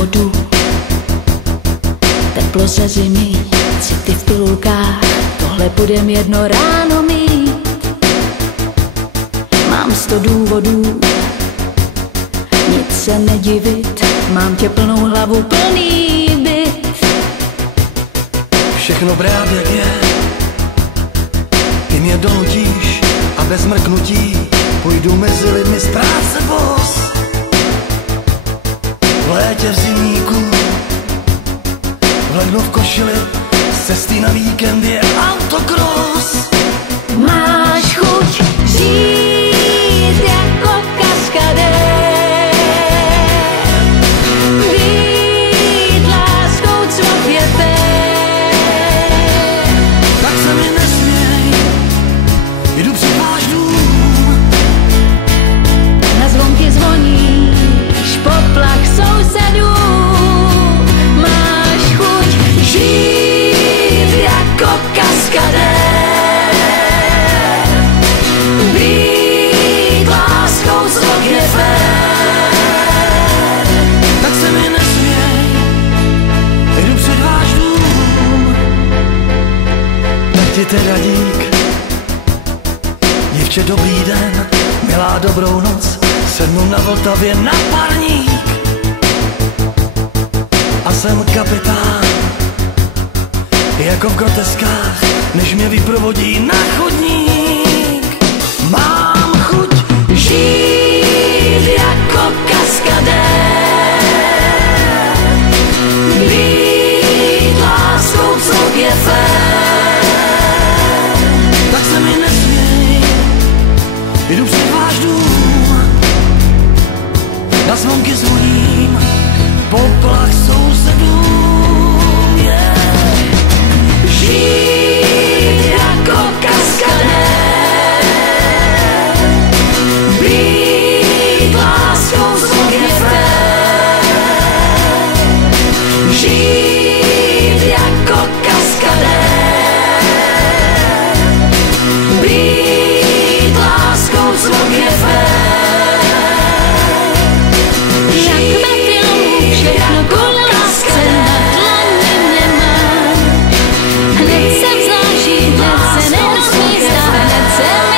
vodu. Teplo ze zimy, city v pilulkách, tohle budem jedno ráno mít. Mám 100 důvodů, nic se nedivit, mám tě plnou hlavu, plný byt. Všechno brát jak je, ty mě donutíš a bez mrknutí půjdu mezi lidmi ztrácet voz. V létě v zimníku, v lednu v košili, z cesty na víkend je autocross. Máš chuť žít jako kaskadér, být láskou cvakvěté. Tak se mi nesměj, jdu před váš dům. Na zvonky zvoníš, poplach sousedů. Máš chuť žít jako kaskadér, být láskou zvonky fér. Tak se mi nesměj, jdu před váš dům. Tak ti teda dík, dívče dobrý den, milá dobrou noc, sednu na Vltavě na parník. A jsem kapitán, jako v groteskách, než mě vyprovodí na chodník. Mám chuť Žít jako kaskadér, být láskou, co je fér. tak se mi nesměj, jdu před váš dům. Na zvonky zvoním, poplach sousedů. Žít jako kaskadér, být láskou, co je fér. Žít jako kaskadér, být láskou, co je fér. Jak ve filmu všechno kolem lásce na dlani nemám. Hned se vzláží, hned se nerozmístá, hned se